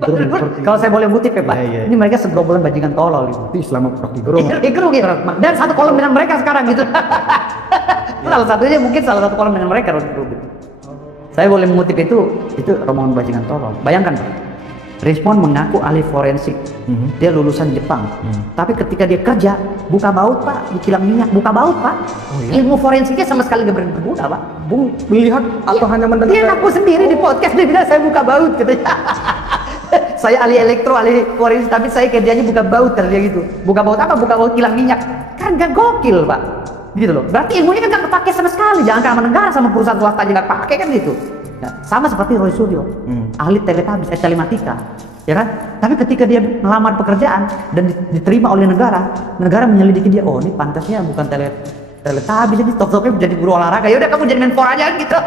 Kalau saya boleh kutip ya Pak, ini mereka segerombolan bajingan tolol gitu. Itu Islam Rocky Gerung. Dan satu kolom dengan mereka sekarang gitu. Salah satunya mungkin salah satu kolom dengan mereka Rocky Gerung. Saya boleh mengutip itu rombongan bajingan tolol. Bayangkan Pak, Rismond mengaku ahli forensik, dia lulusan Jepang, tapi ketika dia kerja buka baut Pak, di kilang minyak buka baut Pak. Ilmu forensiknya sama sekali gak berguna Pak. Bung melihat atau hanya mendengar? Dia ngaku sendiri di podcast, dia bilang saya buka baut katanya. Saya ahli elektro, ahli forensik, tapi saya kerjanya buka baut kan dia gitu. Buka baut apa? Buka baut kilang minyak. Kan gak gokil Pak. Gitu loh. Berarti ilmunya kan gak kepake sama sekali. Jangan sama negara, sama perusahaan swasta aja gak pakai kan gitu. Nah, sama seperti Roy Suryo, ahli telematika, ya kan? Tapi ketika dia melamar pekerjaan dan diterima oleh negara menyelidiki dia, oh ini pantasnya bukan teletabis, ini top-topnya jadi guru olahraga. Ya udah kamu jadi mentor aja gitu.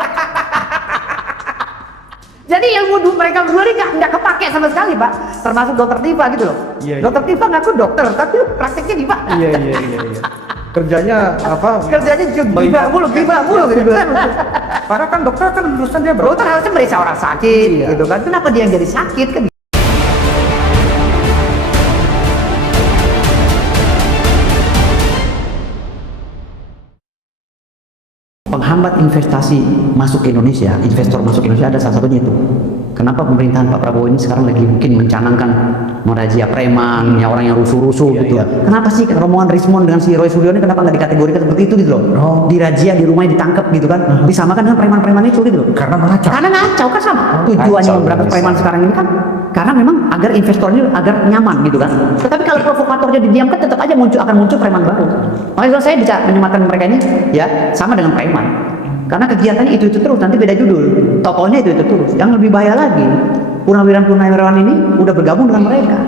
Jadi ilmu mereka berdua ini nggak kepake sama sekali Pak, termasuk dokter Tifa gitu loh. Dokter Tifa ngaku dokter, tapi prakteknya di mana? Iya. Kerjanya apa? Kerjanya gibah mulu gitu. Padahal kan dokter kan lulusan dia Dokter harusnya meriksa orang sakit, gitu kan? Kenapa dia yang jadi sakit kan? Penghambat investasi masuk ke Indonesia, investor masuk ke Indonesia ada salah satunya itu. Kenapa pemerintahan Pak Prabowo ini sekarang lagi mungkin mencanangkan merazia preman, ya orang yang rusuh-rusuh gitu. Kenapa sih rombongan Rismond dengan si Roy Suryo ini kenapa nggak dikategorikan seperti itu gitu loh? Dirazia, di rumahnya ditangkap gitu kan? Disamakan dengan preman-preman itu gitu loh. Karena mengacau. Karena ngacau kan sama. Tujuannya memberantas preman sekarang ini kan karena memang agar investornya agar nyaman gitu kan. Tetapi kalau provokatornya didiamkan tetap aja akan muncul preman baru. Makanya saya bisa menyematkan mereka ini ya sama dengan preman. Karena kegiatannya itu terus, nanti beda judul. Tokohnya itu terus. Yang lebih bahaya lagi, purnawirawan ini udah bergabung dengan mereka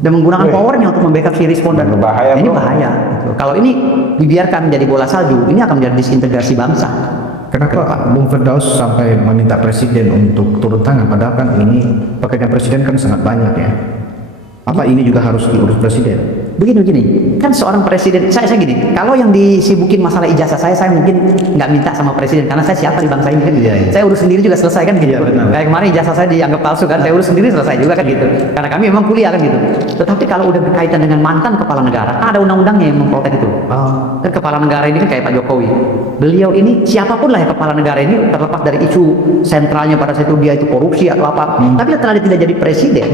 dan menggunakan powernya untuk membackup si Rismond dan berbahaya. Ini bahaya. Kalau ini dibiarkan menjadi bola salju, ini akan menjadi disintegrasi bangsa. Kenapa Bung Firdaus sampai meminta presiden untuk turun tangan? Padahal kan ini pekerjaan presiden kan sangat banyak ya. Apa ini juga harus diurus presiden? Begini, kan seorang presiden, saya gini, kalau yang disibukin masalah ijazah saya mungkin nggak minta sama presiden, karena saya siapa di bangsa ini kan, saya urus sendiri juga selesai kan gitu. Kayak kemarin ijazah saya dianggap palsu kan, saya urus sendiri selesai juga kan gitu, karena kami memang kuliah kan gitu. Tetapi kalau udah berkaitan dengan mantan kepala negara, ada undang-undangnya yang memprotek itu. Kan kepala negara ini kan kayak Pak Jokowi, beliau ini siapapun lah ya kepala negara ini, terlepas dari isu sentralnya pada saat itu dia itu korupsi atau apa, tapi setelah dia tidak jadi presiden,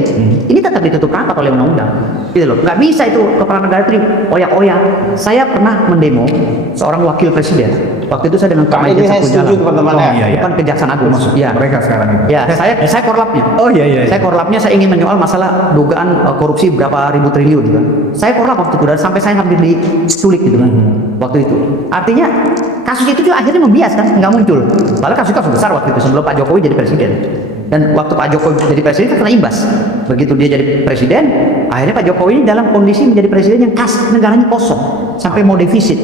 ini tetap ditutup rapat oleh undang-undang, gitu loh. Nggak bisa itu kepala negara itu oyak-oyak. Saya pernah mendemo seorang wakil presiden. Waktu itu saya dengan Pak ini saya setuju teman-teman ya. Bukan Kejaksaan Agung. Ya. Mereka sekarang itu. Ya, saya korlapnya. Saya korlapnya, saya ingin menyoal masalah dugaan korupsi berapa ribu triliun gitu kan. Saya korlap waktu itu dan sampai saya hampir diculik gitu kan. Waktu itu. Artinya kasus itu juga akhirnya membias kan, nggak muncul. Padahal kasus besar waktu itu sebelum Pak Jokowi jadi presiden. Dan waktu Pak Jokowi jadi presiden kan kena imbas. Begitu dia jadi presiden, akhirnya Pak Jokowi ini dalam kondisi menjadi presiden yang kas negaranya kosong sampai mau defisit,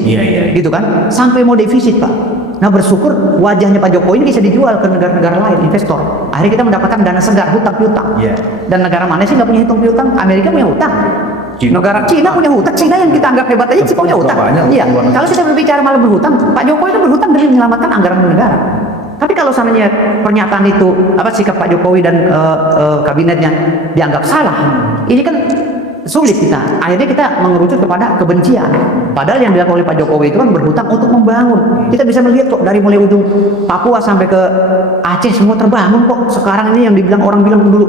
gitu kan? Sampai mau defisit Pak. Nah bersyukur wajahnya Pak Jokowi ini bisa dijual ke negara-negara lain, investor. Akhirnya kita mendapatkan dana segar, hutang piutang. Dan negara mana sih nggak punya hutang piutang? Amerika punya hutang. Negara Cina punya hutang. Cina yang kita anggap hebat aja punya hutang. Iya. Kalau kita berbicara malah berhutang, Pak Jokowi itu berhutang demi menyelamatkan anggaran negara. Tapi kalau seandainya pernyataan itu, sikap Pak Jokowi dan kabinetnya dianggap salah, ini kan sulit kita. Akhirnya kita mengerucut kepada kebencian. Padahal yang dilakukan oleh Pak Jokowi itu kan berhutang untuk membangun. Kita bisa melihat kok dari mulai ujung Papua sampai ke Aceh semua terbangun kok. Sekarang ini yang orang bilang dulu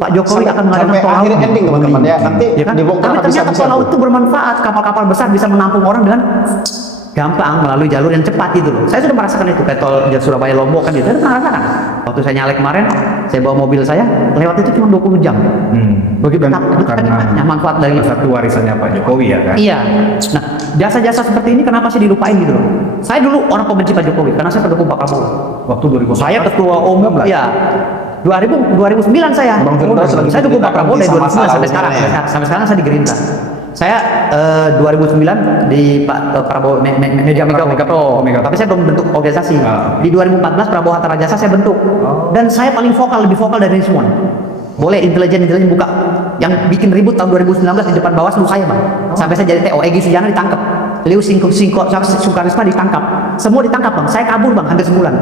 Pak Jokowi akan mengadakan tol laut. Sampai akhir ending teman-teman ya. Nanti dibongkar tapi ternyata tol laut itu bermanfaat. Kapal-kapal besar bisa menampung orang dengan gampang melalui jalur yang cepat gitu loh. Saya sudah merasakan itu kayak tol Surabaya Lombok kan gitu. Saya pernah rasakan. Waktu saya nyalek kemarin, saya bawa mobil saya lewat itu cuma 20 jam. Begitu karena manfaat dari satu warisannya Pak Jokowi ya kan. Iya. Nah, jasa-jasa seperti ini kenapa sih dilupain gitu loh? Saya dulu orang pembenci Pak Jokowi karena saya pendukung Pak Prabowo. Waktu 2000. Saya ketua umum ya. 2009 saya. Saya dukung Pak Prabowo dari 2009 sampai sekarang. Sampai sekarang saya di Gerindra. Saya 2009 di Pak Prabowo Media Mega Pro, tapi saya belum bentuk organisasi. Di 2014 Prabowo Hatta Rajasa saya bentuk, dan saya paling vokal, lebih vokal dari semua. Boleh intelijen buka, yang bikin ribut tahun 2019 di depan Bawaslu saya Bang. Sampai saya jadi TO, Egy Sujana ditangkap, Liu Sukarisma ditangkap, semua ditangkap Bang. Saya kabur Bang hampir sebulan.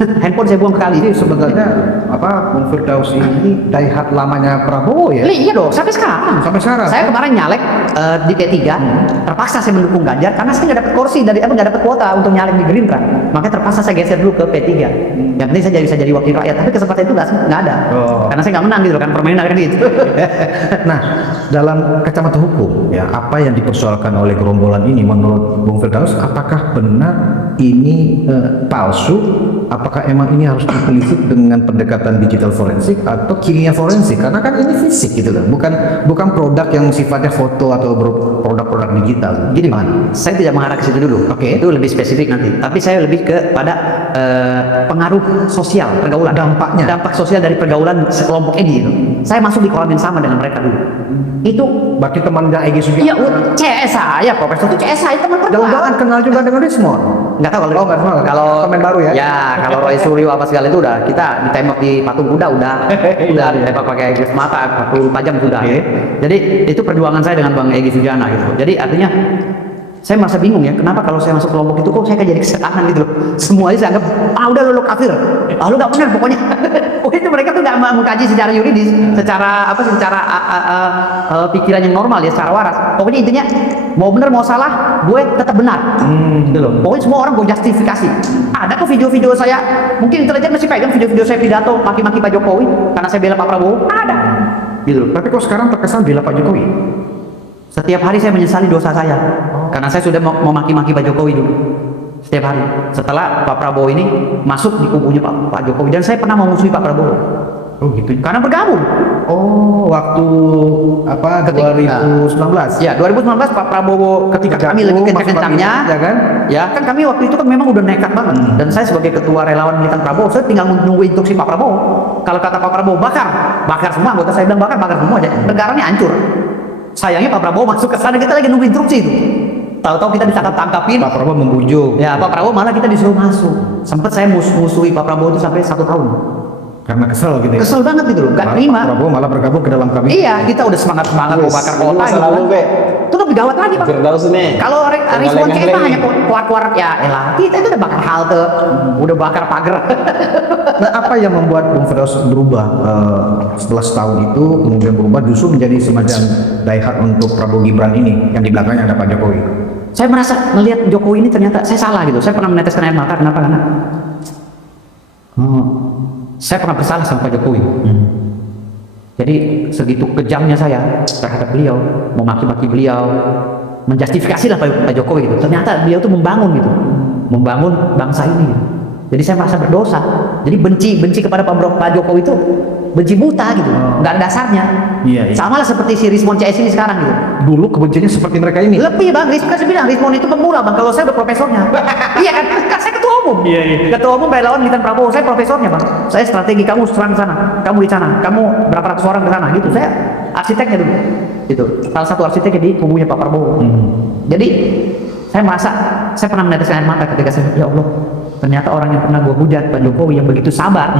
Handphone saya buang kali. Jadi sebenarnya apa Bung Firdaus ini daihat lamanya Prabowo ya? Iya dong, sampai sekarang. Sampai sekarang. Saya kemarin nyalek di P3, terpaksa saya mendukung Ganjar karena saya nggak dapat kursi nggak dapat kuota untuk nyalek di Gerindra. Makanya terpaksa saya geser dulu ke P3. Yang penting saya bisa jadi wakil rakyat, tapi kesempatan itu nggak ada. Oh. Karena saya nggak menang gitu kan, permainan kan gitu. Nah, dalam kacamata hukum ya, apa yang dipersoalkan oleh gerombolan ini menurut Bung Firdaus, apakah benar ini palsu? Apakah emang ini harus ditelisik dengan pendekatan digital forensik atau kimia forensik? Karena kan ini fisik gitu loh, bukan produk yang sifatnya foto atau produk-produk digital. Gini Bang, saya tidak mengarah ke situ dulu. Oke. Itu lebih spesifik nanti. Tapi saya lebih kepada pengaruh sosial pergaulan. Dampaknya. Dampak sosial dari pergaulan sekelompok ini. Gitu. Saya masuk di kolam yang sama dengan mereka dulu. Itu Berarti temannya Egy iya, Sujana. CS saya, profesor itu CS saya teman perjuangan. Jangan kenal juga dengan Rismon. Nggak tahu kalau nggak kenal. kalau Pemain baru ya? Ya, kalau Roy Suryo apa segala itu udah kita ditembak di patung kuda udah ditembak pakai gas mata 44 jam sudah. Jadi itu perjuangan saya dengan Bang Egy Sujana gitu. Jadi artinya saya merasa bingung ya, kenapa kalau saya masuk kelompok itu kok saya kayak jadi kesetanan gitu loh. Semuanya saya anggap, udah lo kafir, lu nggak benar pokoknya. Oh itu mereka tuh nggak mengkaji secara yuridis, secara apa sih, secara pikiran yang normal ya, secara waras. Pokoknya intinya mau benar mau salah, gue tetap benar. Gitu loh. Pokoknya semua orang gue justifikasi. Ada kok video-video saya, mungkin intelijen masih pegang video-video saya pidato maki-maki Pak Jokowi karena saya bela Pak Prabowo. Ada. Gitu loh. Tapi kok sekarang terkesan bela Pak Jokowi? Setiap hari saya menyesali dosa saya karena saya sudah mau maki-maki Pak Jokowi dulu. Setiap hari setelah Pak Prabowo ini masuk di kubunya Pak Jokowi, dan saya pernah memusuhi Pak Prabowo. Oh gitu. Karena bergabung. Oh, waktu apa 2019? Ya, 2019 Pak Prabowo ketika kami lagi kencang-kencangnya, ya kan? Ya kan kami waktu itu kan memang udah nekat banget. Dan saya sebagai ketua relawan militan Prabowo, saya tinggal menunggu instruksi Pak Prabowo. Kalau kata Pak Prabowo bakar semua, anggota saya bilang bakar semua aja. Negaranya hancur. Sayangnya Pak Prabowo masuk ke sana, kita lagi nunggu instruksi itu. Tahu-tahu kita ditangkap-tangkapin. Pak Prabowo membujuk. Ya, Pak Prabowo malah kita disuruh masuk. Sempat saya musuhi Pak Prabowo itu sampai 1 tahun. Karena kesel gitu ya. Kesel banget gitu loh, gak terima. Pak Prabowo malah bergabung ke dalam kabinet. Iya, kita udah semangat-semangat mau bakar kota masa gitu lalu, kan. Be. Itu lebih gawat lagi, Pak. Firdaus nih. Kalau Rizwan CS mah hanya keluar-keluar ya elah. Kita itu udah bakar halte, udah bakar pagar. Nah, apa yang membuat Bung Firdaus berubah setelah setahun itu, kemudian berubah justru menjadi semacam daihat untuk Prabowo Gibran ini yang di belakangnya ada Pak Jokowi? Saya merasa melihat Jokowi ini ternyata saya salah gitu. Saya pernah meneteskan air mata. Kenapa? Karena saya pernah bersalah sama Pak Jokowi. Jadi segitu kejamnya saya terhadap beliau, memaki-maki beliau, menjustifikasi lah Pak Jokowi gitu. Ternyata beliau tuh membangun gitu, membangun bangsa ini. Gitu. Jadi saya merasa berdosa. Jadi benci kepada Pak Jokowi itu benci buta gitu, nggak ada dasarnya. Iya. Sama lah seperti si Rismon CS ini sekarang gitu. Dulu kebenciannya seperti mereka ini. Lebih Bang, Rismon kan saya bilang Rismon itu pemula Bang. Kalau saya udah profesornya. Iya kan? Saya ketua umum. Iya. Ketua umum relawan militan Prabowo, saya profesornya Bang. Saya strategi, kamu serang sana, kamu di sana, kamu berapa ratus orang ke sana gitu. Saya arsiteknya dulu. Gitu. Salah satu arsiteknya di kubunya Pak Prabowo. Jadi saya merasa saya pernah meneteskan air mata ketika saya, ya Allah, ternyata orang yang pernah gua hujat Pak Jokowi yang begitu sabar,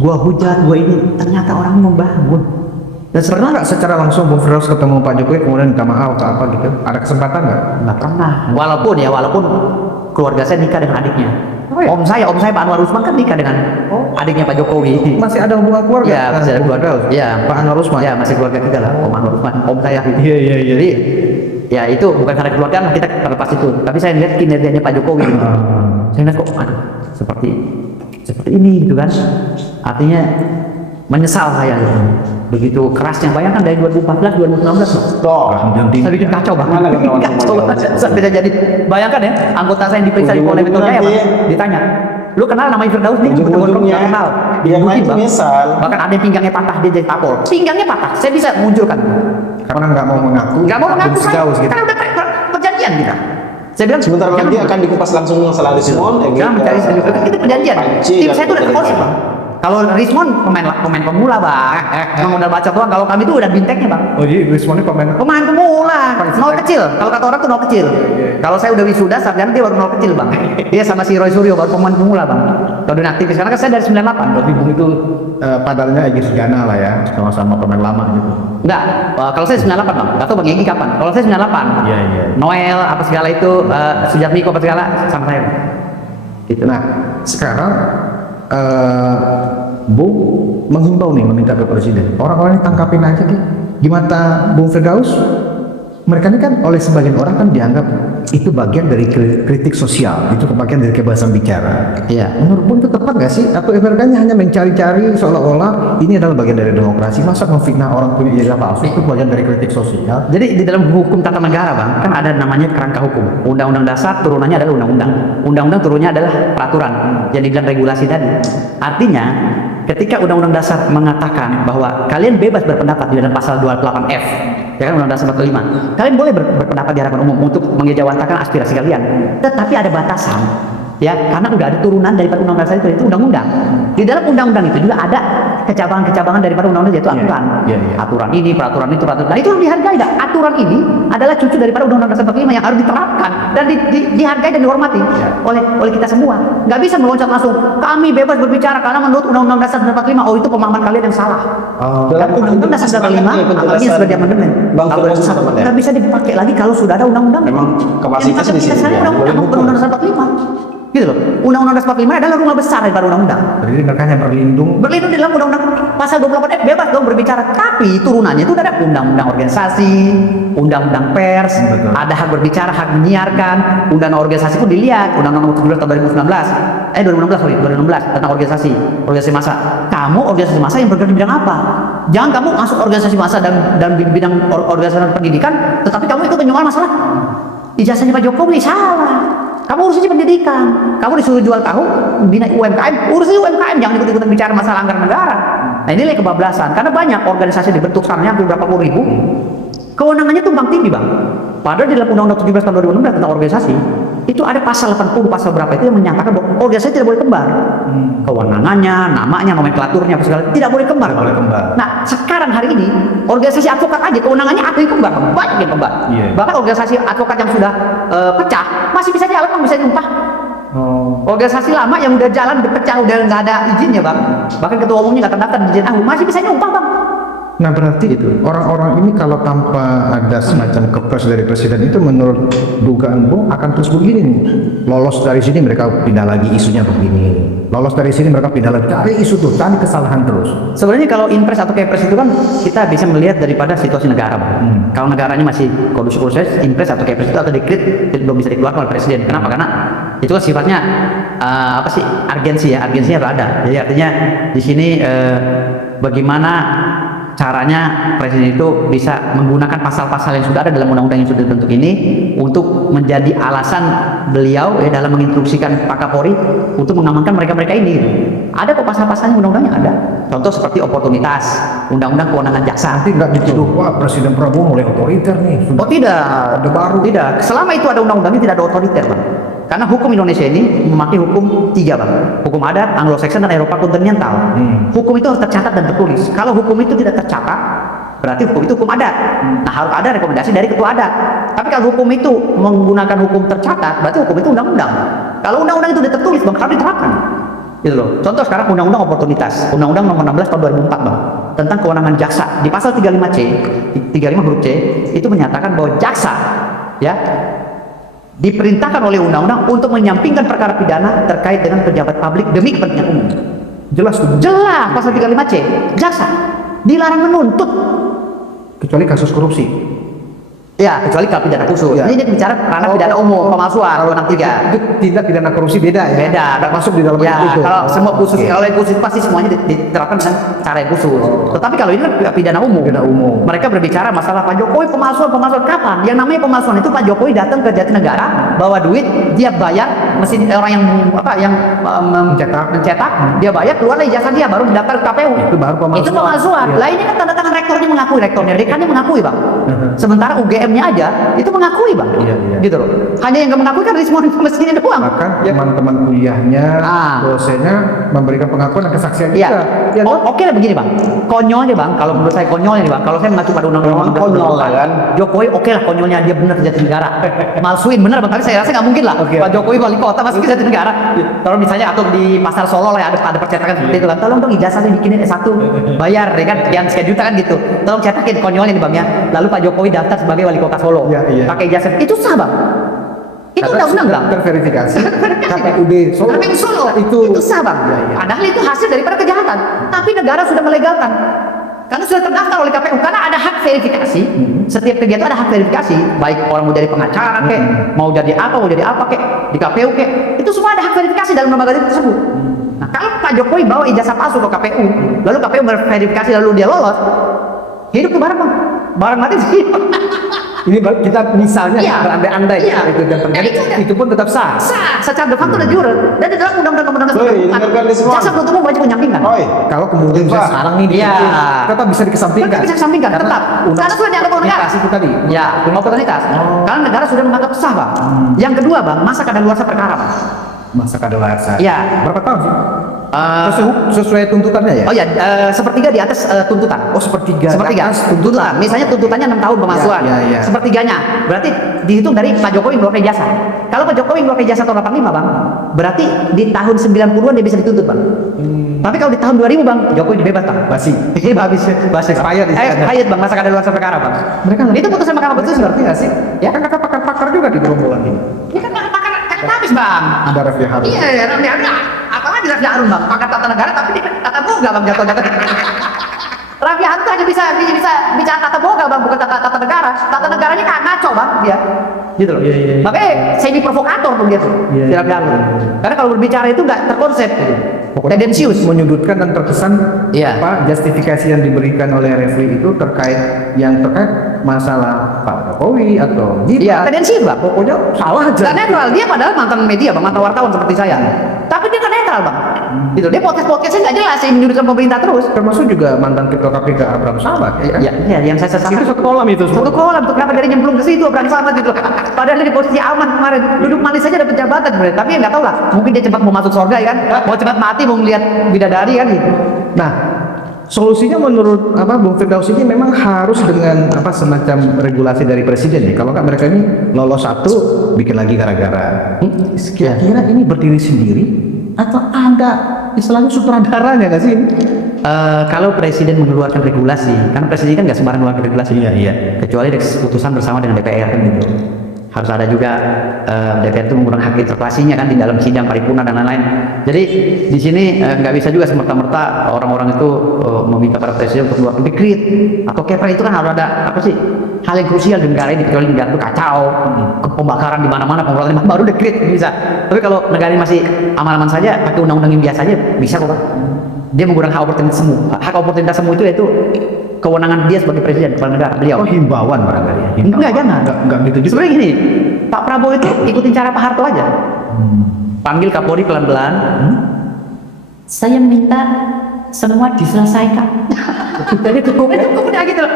gua hujat, gua ini ternyata orang membangun. Dan Pernah nggak secara langsung Bung Firdaus ketemu Pak Jokowi kemudian minta maaf atau apa gitu? Ada kesempatan nggak? nggak pernah. Walaupun keluarga saya nikah dengan adiknya. Oh, iya? Om saya Pak Anwar Usman kan nikah dengan adiknya Pak Jokowi. Masih ada hubungan keluarga? Ya, masih ada keluarga. Ya, Pak Anwar Usman. Ya, masih keluarga kita lah, Om Anwar Usman, om saya. Iya. Jadi ya itu bukan karena keluarga kita terlepas itu. Tapi saya lihat kinerjanya Pak Jokowi. Saya lihat kok, aduh, seperti ini gitu kan. Artinya menyesal saya gitu. Begitu kerasnya, bayangkan dari 2014 2016 Toh. saya bikin kacau banget. Mana kawan-kawan Kacau semua? banget. Sampai jadi bayangkan ya, anggota saya yang diperiksa di Polda Metro Jaya Bang, ditanya, lu kenal namanya Firdaus? Dia Ujung-ujungnya, nggak kenal. yang lain Dibukin, Bang. menyesal. Bahkan ada yang pinggangnya patah, dia jadi tapol. Pinggangnya patah, saya bisa munculkan. Karena nggak mau mengaku. Nggak mau mengaku Bung saya, Firdaus gitu. karena udah perjanjian kita. Saya bilang Sebentar lagi jangan- akan dikupas langsung masalah Rismon. Jangan mencari sendiri. Kita perjanjian. Tim saya itu udah konsep Bang. Kalau Rismon pemain pemula Bang, modal baca doang. Kalau kami itu udah binteknya Bang. Oh jadi Rismon ini pemain Pemain pemula, nol kecil. Kalau kata orang tuh nol kecil. Kalau saya udah wisuda, sarjana dia baru nol kecil Bang. Dia sama si Roy Suryo baru pemain pemula Bang. Kalau dunia aktivis, karena kan saya dari 98. Berarti Bung itu padarnya Egy Sujana lah ya, sama-sama pemain lama gitu. Enggak, kalau saya 98 Bang. Gak tau Bang Egy kapan. Kalau saya 98. Iya. Noel apa segala itu, Sujatmiko apa segala sama saya. Gitu. Nah, sekarang Bung menghimbau nih, meminta ke presiden, orang-orang ini tangkapin aja deh. Di mata Bung Firdaus, mereka ini kan oleh sebagian orang kan dianggap itu bagian dari kritik sosial, itu bagian dari kebebasan bicara. Iya. Menurut Bung itu tepat nggak sih? Atau ibaratnya hanya mencari-cari seolah-olah ini adalah bagian dari demokrasi? Masa memfitnah orang punya ijazah palsu itu bagian dari kritik sosial? Jadi di dalam hukum tata negara bang, kan ada namanya kerangka hukum. Undang-undang dasar turunannya adalah undang-undang. Undang-undang turunnya adalah peraturan yang dibilang regulasi tadi. Artinya ketika undang-undang dasar mengatakan bahwa kalian bebas berpendapat di dalam pasal 28F, ya kan, undang-undang dasar 45, kalian boleh berpendapat di hadapan umum untuk mengejawantahkan aspirasi kalian. Tetapi ada batasan. Ya, karena udah ada turunan daripada undang-undang dasar itu undang-undang. Di dalam undang-undang itu juga ada kecabangan-kecabangan daripada undang-undang, yaitu aturan. Aturan ini, peraturan itu, peraturan. Nah, itu harus dihargai. Nah, aturan ini adalah cucu daripada undang-undang dasar 45 yang harus diterapkan dan dihargai dan dihormati oleh kita semua. Nggak bisa meloncat langsung. Kami bebas berbicara karena menurut undang-undang dasar 45. Oh, itu pemahaman kalian yang salah. Dan undang-undang dasar 45 apalagi yang sudah diamandemen. Nggak bisa dipakai lagi kalau sudah ada undang-undang. Memang kapasitasnya di sini. Undang-undang dasar 45. Gitu loh. Undang-undang dasar 45 adalah rumah besar daripada undang-undang. Jadi mereka hanya berlindung Berlindung di dalam undang-undang pasal 28F, bebas dong berbicara. Tapi turunannya itu ada undang-undang organisasi, undang-undang pers, Betul. ada hak berbicara, hak menyiarkan, undang-undang organisasi pun dilihat, undang-undang 17 tahun 2016 tentang organisasi massa. Kamu organisasi massa yang bergerak di bidang apa? Jangan kamu masuk organisasi massa dan bidang organisasi pendidikan, tetapi kamu ikut menyoal masalah ijazahnya Pak Jokowi. Salah. Kamu urus aja pendidikan. Kamu disuruh jual tahu, bina UMKM, urus aja UMKM, jangan ikut-ikutan bicara masalah anggaran negara. Nah, inilah kebablasan. Karena banyak organisasi dibentuk sekarang hampir berapa puluh ribu. Kewenangannya tumbang tindih, Bang. Padahal di dalam Undang-Undang 17 tahun 2016 tentang organisasi, itu ada pasal 80, pasal berapa itu yang menyatakan bahwa organisasi tidak boleh kembar. Kewenangannya, namanya, nomenklaturnya, apa segala, tidak boleh kembar. Tidak boleh kembar. Nah, sekarang hari ini, organisasi advokat aja kewenangannya ada yang kembar, banyak yang kembar. Iya. Bahkan organisasi advokat yang sudah pecah, masih bisa jalan, Bang, bisa nyumpah. Organisasi lama yang udah jalan, udah pecah, udah nggak ada izinnya, Bang. Bahkan ketua umumnya nggak terdaftar di izin masih bisa nyumpah, Bang. Nah, berarti itu orang-orang ini kalau tanpa ada semacam kepres dari presiden itu menurut dugaan Bung akan terus begini nih. Lolos dari sini mereka pindah lagi isunya begini. Lolos dari sini mereka pindah lagi. Cari isu tuh, cari kesalahan terus. Sebenarnya kalau impres atau kepres itu kan kita bisa melihat daripada situasi negara, Bang. Kalau negaranya masih kondusif, impres atau kepres itu atau dekret belum bisa dikeluarkan oleh presiden. Kenapa? Karena itu kan sifatnya argensinya ada. Jadi artinya di sini bagaimana caranya presiden itu bisa menggunakan pasal-pasal yang sudah ada dalam undang-undang yang sudah dibentuk ini untuk menjadi alasan beliau dalam menginstruksikan Pak Kapolri untuk mengamankan mereka-mereka ini. Ada kok pasal-pasalnya, undang-undangnya ada. Contoh seperti oportunitas, undang-undang kewenangan jaksa. Nanti nggak dituduh, wah Presiden Prabowo mulai otoriter nih. Oh tidak, Ada baru. tidak. Selama itu ada undang-undangnya tidak ada otoriter, Bang. Karena hukum Indonesia ini memakai hukum 3, Bang. Hukum adat, Anglo-Saxon, dan Eropa kontinental. Hukum itu harus tercatat dan tertulis. Kalau hukum itu tidak tercatat, berarti hukum itu hukum adat. Nah, harus ada rekomendasi dari ketua adat. Tapi kalau hukum itu menggunakan hukum tercatat, berarti hukum itu undang-undang. Kalau undang-undang itu tidak tertulis, Bang, harus diterapkan. Gitu loh. Contoh sekarang undang-undang oportunitas, undang-undang nomor 16 tahun 2004, Bang, tentang kewenangan jaksa. Di pasal 35C, 35 huruf C, itu menyatakan bahwa jaksa ya diperintahkan oleh undang-undang untuk menyampingkan perkara pidana terkait dengan pejabat publik demi kepentingan umum. Jelas tuh. Jelas pasal 35C. Jaksa dilarang menuntut Kecuali kasus korupsi. ya, kecuali kalau pidana khusus. Ya. Ini bicara karena pidana umum, pemalsuan, Kalau 63. itu tindak pidana korupsi beda ya. Beda, Nggak masuk di dalam ya, itu. kalau semua khusus, Oke. kalau yang khusus pasti semuanya diterapkan dengan cara yang khusus. Tetapi kalau ini kan pidana umum. Pidana umum. Mereka berbicara masalah Pak Jokowi pemalsuan kapan? Yang namanya pemalsuan itu Pak Jokowi datang ke Jatinegara, bawa duit, dia bayar mesin orang yang mencetak, dia bayar, keluar ijazah dia, baru daftar ke KPU. Itu baru pemalsuan. Itu pemalsuan. Iya. Lah ini kan tanda tangan rektornya dekannya mengakui, Bang. Sementara UGM-nya aja itu mengakui, Bang. Iya. Gitu loh. Hanya yang nggak mengakui kan Rismon mesinnya doang. Bahkan Ya. teman-teman kuliahnya, dosennya memberikan pengakuan dan kesaksian Iya. juga. Ya, Oke lah begini, Bang. Konyolnya, Bang. Kalau menurut saya konyolnya nih, Bang. Kalau saya mengacu pada undang-undang Memang konyol lah, kan? Jokowi oke lah konyolnya, dia benar ke Jatinegara. Malsuin benar, Bang. Tapi saya rasa nggak mungkin lah. Oke. Pak Jokowi wali kota masuk ke Jatinegara. Kalau misalnya atau di pasar Solo lah ada percetakan seperti itu kan. Tolong dong ijazahnya bikinin S1. Bayar ya kan sekian juta kan gitu. Tolong cetakin konyolnya nih, Bang ya. Lalu Pak Jokowi daftar sebagai wali kota Solo. Iya. Pakai ijazah. Itu sah, Bang. Itu Karena undang-undang sudah bang. terverifikasi. Terverifikasi, Bang. KPUD Solo. KPU Solo itu sah bang. Padahal itu hasil daripada kejahatan. Tapi negara sudah melegalkan. Karena sudah terdaftar oleh KPU. Karena ada hak verifikasi. Setiap kegiatan ada hak verifikasi. Baik orang mau jadi pengacara kek, mau jadi apa kek, di KPU kek. Itu semua ada hak verifikasi dalam lembaga tersebut. Nah kalau Pak Jokowi bawa ijazah palsu ke KPU, lalu KPU verifikasi lalu dia lolos, hidup tuh barang bang. Barang mati sih. Ini kita misalnya Iya. berandai-andai Iya. itu dan terjadi, Dan itu pun tetap sah. Sah, secara de facto udah juror. Dan di dalam undang-undang Woi, dengarkan nih semua. jasa penuntut umum wajib menyampingkan. Oi, Kalau kemudian Pak. misalnya sekarang nih Iya. tetap bisa dikesampingkan. Tetap bisa dikesampingkan, Karena tetap. undang- Karena sudah dianggap oleh negara. itu tadi. Ya, otoritas. Karena negara sudah menganggap sah bang. Yang kedua bang, masa kadaluarsa perkara bang. Masa kadaluarsa. Iya. Berapa tahun sih? Eh, Sesuai tuntutannya ya? Oh ya, sepertiga di atas tuntutan. Oh, sepertiga. Sepertiga. Di atas Tuntutan. Misalnya tuntutannya 6 tahun pemalsuan. Ya. Sepertiganya. Berarti dihitung dari Pak Jokowi mengeluarkan ijazah. Kalau Pak Jokowi mengeluarkan ijazah tahun 85 bang, berarti di tahun 90-an dia bisa dituntut bang. Tapi kalau di tahun 2000 bang, Jokowi dibebas bang. Basi. Ini habis bahasa Expired istilahnya. expired bang, masa kadaluarsa perkara bang. Mereka Itu putusan Mahkamah Konstitusi ngerti nggak sih? Ya. Kan kata pakar-pakar juga di gerombolan ini. Ini kan pakar habis bang. Ada Raffi Harun. Iya, Raffi Harun. Apalagi Raffi Harun bang, pakar tata negara tapi dia tata boga bang jatuh-jatuh. Raffi Harun tuh hanya bisa bicara tata boga bang, bukan tata negara. Tata negaranya kan ngaco bang dia. Gitu loh. Iya. Makanya semi provokator tuh dia tuh. Iya. Si Raffi Harun. Karena kalau berbicara itu nggak terkonsep gitu. Tendensius. Menyudutkan dan terkesan Iya. apa justifikasi yang diberikan oleh Refli itu terkait masalah Pak Jokowi atau Iya, tendensius bang. pokoknya salah aja. Nggak netral, dia padahal mantan media bang, mantan wartawan seperti saya. Tapi dia nggak netral bang. Gitu, dia podcastnya nggak jelas, yang menyudutkan pemerintah terus. Termasuk juga mantan ketua KPK Abraham Samad ya kan? Ya, yang saya sesalkan. Itu satu kolam itu semua. Satu kolam tuh, kenapa dari nyemplung ke situ Abraham Samad gitu. Padahal dia di posisi aman kemarin, duduk manis saja dapat jabatan sebenarnya. Tapi ya nggak tahu lah, mungkin dia cepat mau masuk surga ya kan, mau cepat mati mau melihat bidadari kan gitu. Nah, solusinya menurut Bung Firdaus ini memang harus dengan semacam regulasi dari presiden nih. Kalau nggak mereka ini lolos satu, bikin lagi gara-gara. Kira-kira ini berdiri sendiri atau ada istilahnya sutradaranya nggak sih? Kalau presiden mengeluarkan regulasi, kan presiden kan nggak sembarang mengeluarkan regulasi. Iya. Kecuali keputusan bersama dengan DPR kan gitu. Harus ada juga DPR itu menggunakan hak interpelasinya kan di dalam sidang paripurna dan lain-lain. Jadi di sini nggak bisa juga semerta-merta orang-orang itu meminta pada presiden untuk keluar dekret atau kepres. Itu kan harus ada hal yang krusial di negara ini, kecuali negara itu kacau, pembakaran di mana-mana, pemberontakan baru dekret bisa. Tapi kalau negara ini masih aman-aman saja, pakai undang-undang yang biasa aja bisa kok Pak. Dia menggunakan hak oportunitas semu. Hak oportunitas semu itu yaitu kewenangan dia sebagai presiden kepala negara beliau. Oh, himbauan barangkali ya? Enggak, jangan. Enggak gitu juga. Sebenarnya gini, Pak Prabowo itu ikutin cara Pak Harto aja. Panggil Kapolri pelan-pelan. Saya minta semua diselesaikan. Jadi cukup udah gitu loh.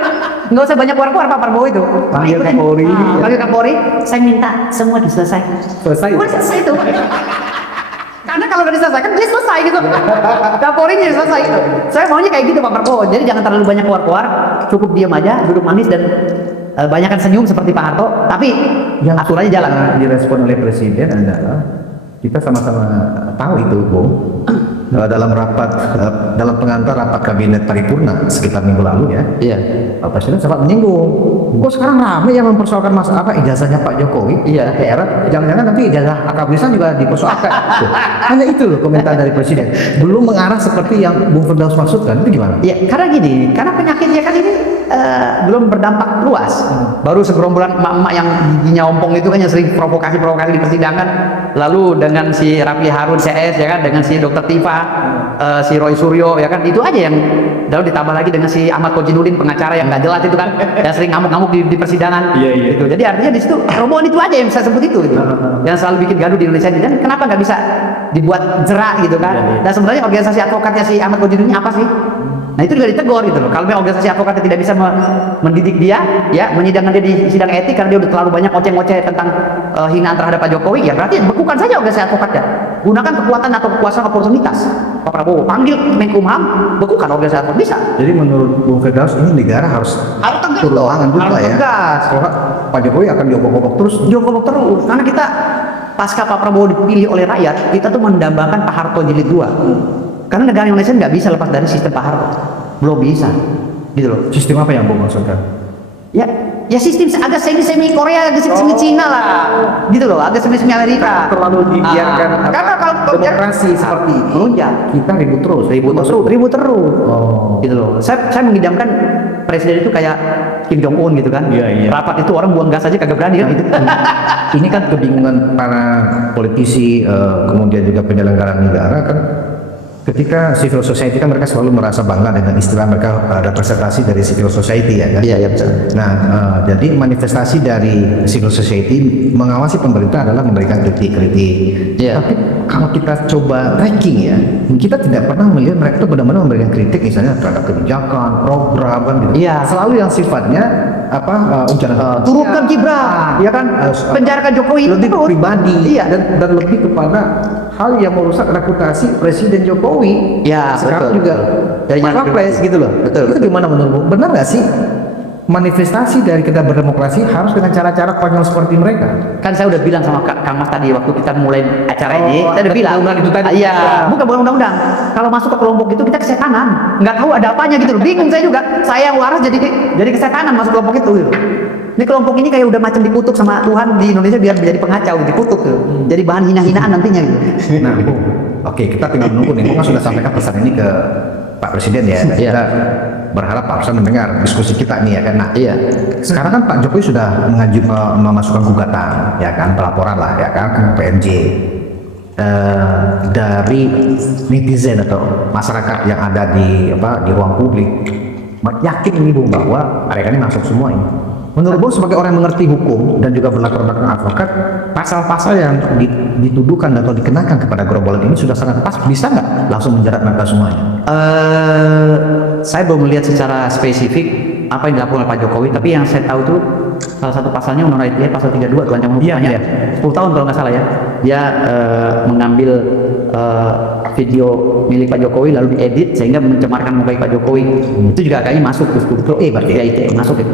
Nggak usah banyak keluar-keluar Pak Prabowo itu. Panggil Ikutin. Kapolri. Panggil Kapolri, saya minta semua diselesaikan. Selesai. Udah selesai itu. Karena kalau udah diselesaikan, dia selesai gitu. Kapolri dia selesai gitu. Saya maunya kayak gitu Pak Prabowo. Jadi jangan terlalu banyak keluar-keluar, cukup diam aja, duduk manis dan banyakan senyum seperti Pak Harto. Tapi Yang aturannya jalan. direspon oleh presiden adalah kita sama-sama tahu itu, Bung. Dalam dalam pengantar rapat kabinet paripurna sekitar minggu lalu ya, Iya. Pak Presiden sempat menyinggung, kok sekarang rame yang mempersoalkan masalah ijazahnya Pak Jokowi? Iya. Daerah, jangan-jangan nanti ijazah akablisan juga dipersoalkan. Tuh. Hanya itu loh komentar dari Presiden. Belum mengarah seperti yang Bung Firdaus maksudkan, itu gimana? Iya, karena gini, karena penyakitnya kan ini belum berdampak luas. Baru segerombolan emak-emak yang giginya ompong itu kan yang sering provokasi-provokasi di persidangan. Lalu dengan si Raffi Harun CS ya kan, dengan si Dr. Tifa, si Roy Suryo ya kan, itu aja yang lalu ditambah lagi dengan si Ahmad Kojinuddin pengacara yang nggak jelas itu kan, yang sering ngamuk-ngamuk di persidangan. Iya. Gitu. Jadi artinya di situ rombongan itu aja yang saya sebut itu gitu. Yang selalu bikin gaduh di Indonesia ini. Dan kenapa nggak bisa dibuat jerak gitu kan? Dan sebenarnya organisasi advokatnya si Ahmad Kojinuddin ini apa sih? Nah itu juga ditegur gitu loh. Kalau memang organisasi advokatnya tidak bisa mendidik dia, ya menyidangkan dia di sidang etik karena dia udah terlalu banyak ngoceh-ngoceh tentang hinaan terhadap Pak Jokowi, ya berarti bekukan saja organisasi advokatnya. Gunakan kekuatan atau kekuasaan oportunitas. Pak Prabowo panggil Menkumham, bekukan organisasi advokat bisa. Jadi menurut Bung Firdaus ini negara harus Tegas turun dong. tangan juga Harus ya. tegas. Kalau Pak Jokowi akan diobok-obok terus. Jokowi terus karena kita pasca Pak Prabowo dipilih oleh rakyat, kita tuh mendambakan Pak Harto jilid 2. Karena negara Indonesia nggak bisa lepas dari sistem Pak Harto, belum bisa, gitu loh. Sistem apa yang Bung maksudkan? Ya sistem agak semi Korea, agak semi Cina lah, gitu loh, agak semi Amerika. Terlalu dibiarkan Karena kalau demokrasi seperti ini, melunjak, kita ribut terus. ribut terus, Oh. gitu loh. Saya mengidamkan presiden itu kayak Kim Jong Un gitu kan. Iya. Rapat itu orang buang gas aja kagak berani kan gitu. Ini kan kebingungan para politisi, kemudian juga penyelenggara negara kan, ketika civil society kan mereka selalu merasa bangga dengan istilah mereka representasi dari civil society ya kan? Iya betul. Nah, jadi manifestasi dari civil society mengawasi pemerintah adalah memberikan kritik-kritik. Iya. Tapi kalau kita coba ranking ya, kita tidak pernah melihat mereka itu benar-benar memberikan kritik misalnya terhadap kebijakan, program kan gitu. Iya. Selalu yang sifatnya ujaran Turunkan Gibran, ya kan? Penjarakan Jokowi lebih terus. pribadi Iya. dan lebih kepada hal yang merusak reputasi Presiden Jokowi. Ya, Sekarang betul. juga Dari Pak yang- Wapres gitu loh. Betul, Itu gimana menurutmu? Benar nggak sih manifestasi dari kita berdemokrasi harus dengan cara-cara konyol seperti mereka? Kan saya udah bilang sama Kang Mas tadi waktu kita mulai acara ini, saya udah bilang undang-undang itu tadi. Iya, bukan undang-undang. Kalau masuk ke kelompok itu kita kesetanan, nggak tahu ada apanya gitu loh. Bingung saya juga. Saya yang waras jadi kesetanan masuk kelompok itu. Gitu. Ini kelompok ini kayak udah macam dikutuk sama Tuhan di Indonesia biar menjadi pengacau, dikutuk gitu. Jadi bahan hina-hinaan nantinya gitu. Nah, oke, kita tinggal menunggu nih. Bung kan sudah sampaikan pesan ini ke Pak Presiden ya. Dan Iya. kita berharap Pak Presiden mendengar diskusi kita nih ya kan. Nah, Iya. sekarang kan Pak Jokowi sudah memasukkan gugatan ya kan, pelaporan lah ya kan ke PNJ dari netizen atau masyarakat yang ada di ruang publik. Yakin ini Bung bahwa mereka ini masuk semua ini. Menurut Bung sebagai orang yang mengerti hukum dan juga berlatar belakang advokat, pasal-pasal yang dituduhkan atau dikenakan kepada gerombolan ini sudah sangat pas, bisa nggak langsung menjerat mereka semuanya? Saya belum melihat secara spesifik apa yang dilakukan oleh Pak Jokowi, tapi yang saya tahu tuh salah satu pasalnya Undang-Undang ITE pasal 32 tuh ancaman hukumannya Iya. 10 tahun kalau nggak salah ya. Dia mengambil video milik Pak Jokowi lalu diedit sehingga mencemarkan muka Pak Jokowi. Itu juga kayaknya masuk ke 10 berarti ya ITE masuk itu.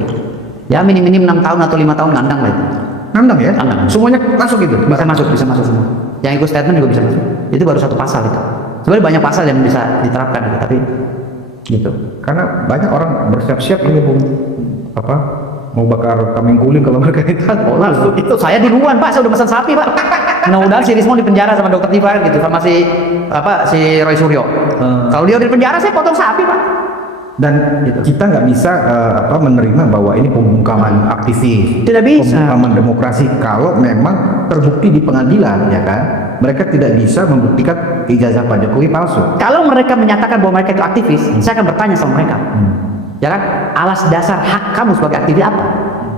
Ya minim-minim 6 tahun atau 5 tahun ngandang lah itu. Nandang ya? Nandang. Semuanya masuk itu? Bisa masuk semua. Yang ikut statement juga bisa masuk. Itu baru satu pasal itu. Sebenarnya banyak pasal yang bisa diterapkan gitu, tapi gitu. Karena banyak orang bersiap-siap ini Bung, mau bakar kambing guling kalau mereka ditangkap. Oh, itu saya duluan Pak, saya udah pesan sapi Pak. Mudah-mudahan si Rismon di penjara sama dokter Tifa gitu, sama si Roy Suryo. Kalau dia di penjara saya potong sapi Pak. Dan kita nggak bisa menerima bahwa ini pembungkaman aktivis, Tidak bisa. pembungkaman demokrasi kalau memang terbukti di pengadilan ya kan, mereka tidak bisa membuktikan ijazah Pak Jokowi palsu. Kalau mereka menyatakan bahwa mereka itu aktivis, saya akan bertanya sama mereka. Ya kan, alas dasar hak kamu sebagai aktivis apa?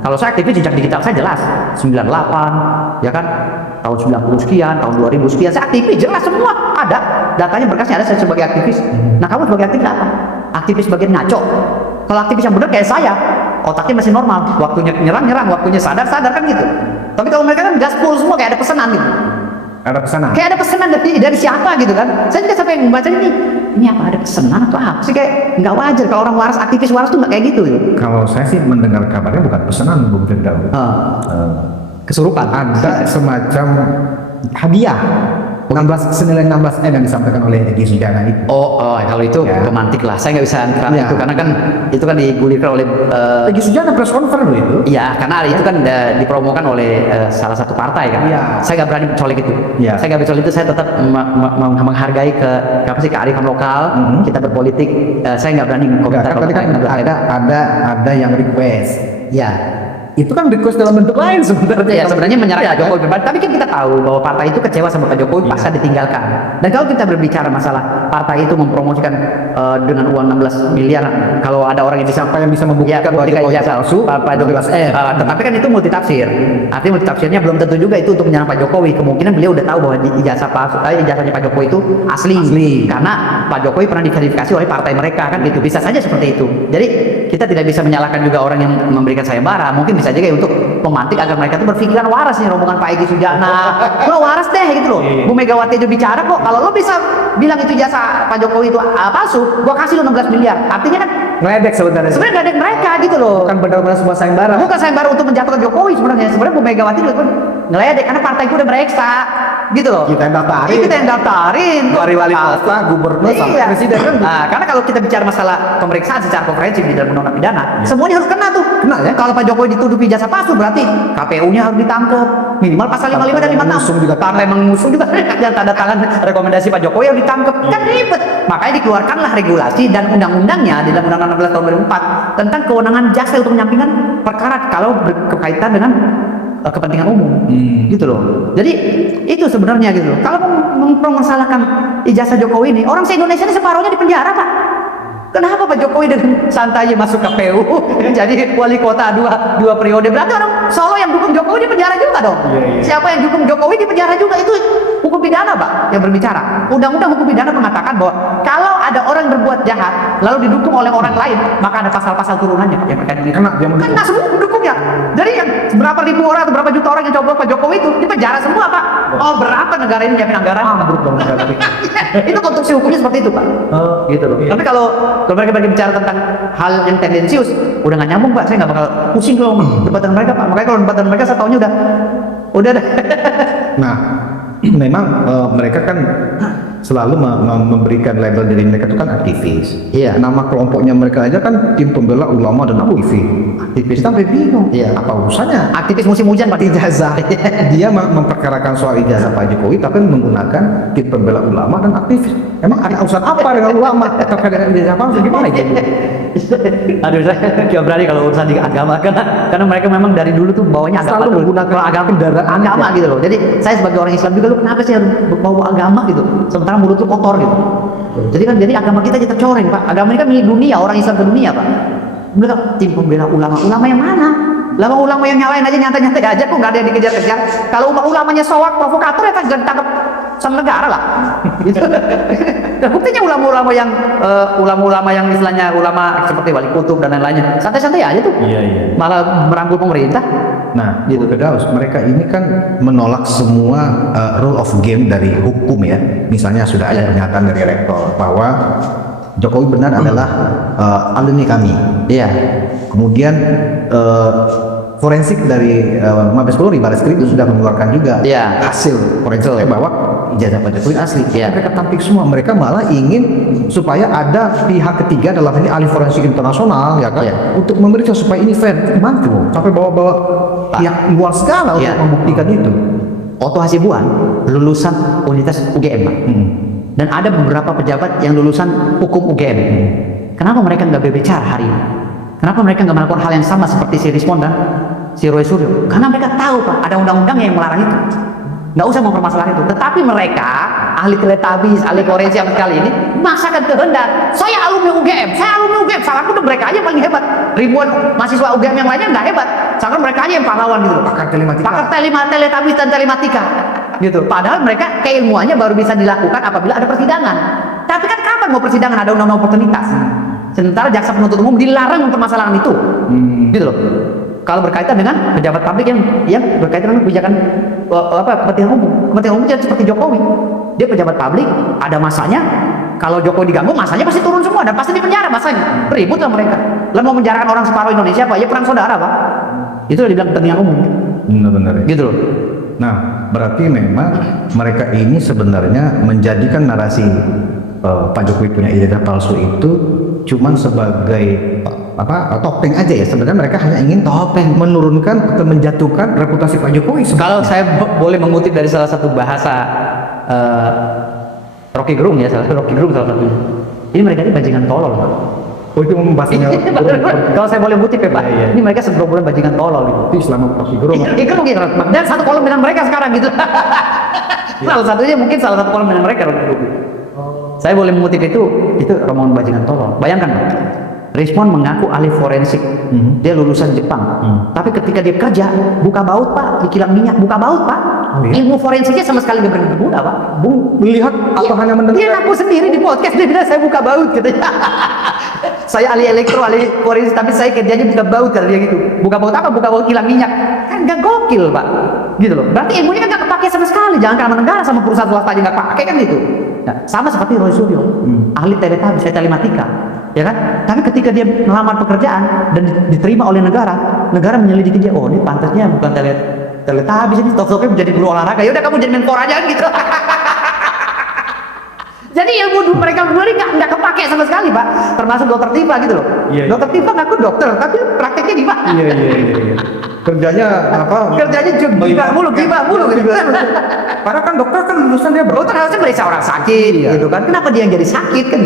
Kalau saya aktivis jejak digital saya jelas, 98, ya kan, tahun 90 sekian, tahun 2000 sekian, saya aktivis jelas semua ada, datanya berkasnya ada saya sebagai aktivis. Nah kamu sebagai aktivis apa? Aktivis bagian ngaco. Kalau aktivis yang benar kayak saya, otaknya masih normal, waktunya nyerang, waktunya sadar kan gitu. Tapi kalau mereka kan gaspol semua kayak ada pesanan gitu. Ada pesanan. Kayak ada pesanan dari siapa gitu kan. Saya juga sampai membaca ini apa ada pesanan atau apa sih, kayak nggak wajar kalau orang waras, aktivis waras tuh nggak kayak gitu ya. Kalau saya sih mendengar kabarnya bukan pesanan Bung Firdaus. Kesurupan. Ada semacam hadiah senilai 16 M yang disampaikan oleh Egy Sujana itu. Oh, kalau itu Ya. romantik lah. Saya nggak bisa karena Ya. itu karena kan itu kan digulirkan oleh Egy Sujana press conference loh itu. iya, karena itu kan dipromokan oleh salah satu partai kan. Iya. Saya nggak berani colek itu. Iya. Saya nggak berani colek itu. Saya tetap menghargai kearifan lokal. Kita berpolitik. Saya nggak berani Enggak, komentar. kan tadi kan ada yang request. Ya. Itu kan request dalam bentuk lain sebenarnya. Ya sebenarnya menyerang Iya, Pak Jokowi pribadi, tapi kan kita tahu bahwa partai itu kecewa sama Pak Jokowi pasca ditinggalkan. Dan kalau kita berbicara masalah partai itu mempromosikan dengan uang 16 miliar, kalau ada orang yang bisa membuktikan bahwa Jokowi palsu, Pak Jokowi tetapi kan itu multitafsir. Artinya multitafsirnya belum tentu juga itu untuk menyerang Pak Jokowi. Kemungkinan beliau udah tahu bahwa ijazahnya Pak Jokowi itu asli. Karena Pak Jokowi pernah diverifikasi oleh partai mereka kan gitu. Bisa saja seperti itu. Jadi kita tidak bisa menyalahkan juga orang yang memberikan sayembara. Mungkin bisa juga untuk memantik agar mereka itu berpikiran waras nih, rombongan Pak Egy Sujana. Lo waras deh gitu loh. Bu Megawati itu bicara kok. Kalau lo bisa bilang itu jasa Pak Jokowi itu palsu, gua kasih lo 16 miliar. Artinya kan ngeledek sebenarnya. sebenarnya nggak ada mereka gitu loh. Bukan benar-benar sebuah sayembara. Bukan sayembara untuk menjatuhkan Jokowi sebenarnya. Sebenarnya Bu Megawati itu pun ngeledek karena partai gue udah mereksa. gitu loh. Kita yang daftarin. Kita yang daftarin. Dari wali kota, gubernur, sampai Iya. presiden kan. Nah, karena kalau kita bicara masalah pemeriksaan secara komprehensif di dalam undang-undang pidana, semuanya harus kena tuh. Kena ya? Kalau Pak Jokowi dituduh ijazah palsu berarti KPU-nya harus ditangkap. Minimal pasal 55 dan 56. Mengusung juga. Partai mengusung juga yang tanda tangan rekomendasi Pak Jokowi harus ditangkap. Kan ribet. Makanya dikeluarkanlah regulasi dan undang-undangnya di dalam Undang-Undang 16 tahun 2004 tentang kewenangan jaksa untuk menyampingkan perkara kalau berkaitan dengan kepentingan umum, gitu loh. Jadi itu sebenarnya gitu loh. Kalau mempermasalahkan ijazah Jokowi ini, orang se-Indonesia ini separuhnya di penjara, Pak. Kenapa Pak Jokowi dengan santainya masuk KPU jadi wali kota dua periode? Berarti orang Solo yang dukung Jokowi di penjara juga dong. Siapa yang dukung Jokowi di penjara juga, itu hukum pidana, Pak, yang berbicara. Undang-undang hukum pidana mengatakan bahwa kalau ada orang berbuat jahat lalu didukung oleh orang lain, maka ada pasal-pasal turunannya yang berkaitan dengan Kena, dia mendukung. kena semua pendukungnya. Jadi yang berapa ribu orang atau berapa juta orang yang coba Pak Jokowi itu di penjara semua, Pak. Oh, berapa negara ini nyiapin anggaran? Itu konstruksi hukumnya seperti itu, Pak. Gitu loh. Tapi kalau mereka bicara tentang hal yang tendensius, udah nggak nyambung, Pak. Saya nggak bakal pusing kalau debat dengan mereka, Pak. Makanya kalau debat dengan mereka saya taunya udah dah. Nah, memang mereka kan selalu memberikan label diri mereka itu kan aktivis. Iya. Nama kelompoknya mereka aja kan tim pembela ulama dan aktivis. Aktivis sampai bingung. Iya. Apa urusannya? Aktivis musim hujan, Pak. Ijazah. Dia memperkarakan soal ijazah Pak Jokowi, tapi menggunakan tim pembela ulama dan aktivis. Emang ada urusan apa dengan ulama terkait dengan ijazah palsu? Gimana itu? Aduh, saya nggak berani kalau urusan di agama, karena mereka memang dari dulu tuh bawanya agama, Selalu menggunakan agama kendaraan agama gitu loh. Jadi saya sebagai orang Islam juga, lu kenapa sih harus bawa agama gitu? Sementara mulut lu kotor gitu. Jadi agama kita jadi tercoreng, Pak. Agama ini kan milik dunia, orang Islam ke dunia, Pak. Mereka tim pembela ulama yang mana? Ulama yang nyalain aja nyantai-nyantai aja, kok nggak ada yang dikejar-kejar. Kalau ulamanya soak provokator ya kan ditangkap sama negara lah. Gitu. Dan buktinya ulama-ulama yang istilahnya ulama seperti Wali Kutub dan lain-lainnya santai-santai aja tuh. Iya. Malah merangkul pemerintah. Nah, gitu Firdaus, mereka ini kan menolak semua rule of game dari hukum ya. Misalnya sudah ada pernyataan dari rektor bahwa Jokowi benar adalah alumni kami. Iya. Kemudian forensik dari Mabes Polri, Barreskrim itu sudah mengeluarkan juga Iya. hasil forensiknya bahwa ijazah Pak Jokowi asli. Iya. Mereka tampik semua. Mereka malah ingin supaya ada pihak ketiga dalam ini ahli forensik internasional ya kan, Iya. untuk memeriksa supaya ini fair. Gimana tuh? Sampai bawa-bawa pihak luar segala Iya. untuk membuktikan itu. Otto Hasibuan lulusan Universitas UGM, Pak. Dan ada beberapa pejabat yang lulusan hukum UGM. Kenapa mereka nggak berbicara hari ini? Kenapa mereka nggak melakukan hal yang sama seperti si Rismon dan si Roy Suryo? Karena mereka tahu, Pak, ada undang-undang yang melarang itu. Nggak usah mempermasalahkan itu. Tetapi mereka, ahli teletabis, ahli forensik yang kali ini, memaksakan kehendak. Saya alumni UGM, salahku udah mereka aja yang paling hebat. Ribuan mahasiswa UGM yang lainnya nggak hebat. Sekarang mereka aja yang pahlawan gitu. Pakar telematika. Pakar teletabis dan telematika. Gitu. Padahal mereka keilmuannya baru bisa dilakukan apabila ada persidangan. Tapi kan kapan mau persidangan, ada undang-undang oportunitas. Sementara jaksa penuntut umum dilarang mempermasalahkan itu. Gitu loh. Kalau berkaitan dengan pejabat publik yang berkaitan dengan kebijakan kepentingan umum. Kepentingan umum seperti Jokowi. Dia pejabat publik, ada masanya. Kalau Jokowi diganggu, masanya pasti turun semua dan pasti dipenjara masanya. Ribut lah mereka. Lalu mau menjarakan orang separuh Indonesia, Pak, ya perang saudara, Pak. Itu udah dibilang kepentingan umum. Benar-benar. Gitu loh. Nah, berarti memang mereka ini sebenarnya menjadikan narasi Pak Jokowi punya ijazah palsu itu cuman sebagai topeng aja ya. Sebenarnya mereka hanya ingin topeng, menurunkan atau menjatuhkan reputasi Pak Jokowi. Kalau saya boleh mengutip dari salah satu bahasa Rocky Gerung ya, salah satunya. Ini mereka ini bajingan tolol, Pak. Oh, itu membahasnya. Kalau saya boleh mengutip ya, Pak. Ini mereka segerombolan bajingan tolol gitu. Itu Islam Rocky Gerung. Itu mungkin dan satu kolom dengan mereka sekarang gitu. Salah satunya mungkin salah satu kolom dengan mereka Rocky Gerung. Saya boleh mengutip itu rombongan bajingan tolol. Bayangkan, Pak. Rismon mengaku ahli forensik, dia lulusan Jepang. Tapi ketika dia kerja, buka baut, Pak, di kilang minyak, buka baut, Pak. Ilmu forensiknya sama sekali nggak pernah berguna, Pak. Melihat atau hanya mendengar? Dia ngaku sendiri di podcast, dia bilang saya buka baut, katanya. Saya ahli elektro, ahli forensik, tapi saya kerjanya buka baut, kata dia gitu. Buka baut apa? Buka baut kilang minyak. Kan nggak gokil, Pak. Gitu loh. Berarti ilmunya kan nggak kepake sama sekali. Jangan sama negara, sama perusahaan swasta aja nggak pakai kan gitu. Nah, sama seperti Roy Suryo, ahli teletabis, telematika, ya kan? Tapi ketika dia melamar pekerjaan dan diterima oleh negara menyelidiki dia, oh ini pantasnya bukan ternyata habis ini top-topnya menjadi guru olahraga. Ya udah kamu jadi mentor aja kan gitu. Jadi ilmu mereka berdua ini nggak kepake sama sekali, Pak. Termasuk dokter Tifa gitu loh. Iya, iya. Dokter Tifa ngaku dokter, tapi prakteknya gimana? Iya. Kerjanya apa? Kerjanya gibah mulu gitu. Padahal kan dokter kan lulusan dia Dokter harusnya meriksa orang sakit gitu kan. Kenapa dia yang jadi sakit kan?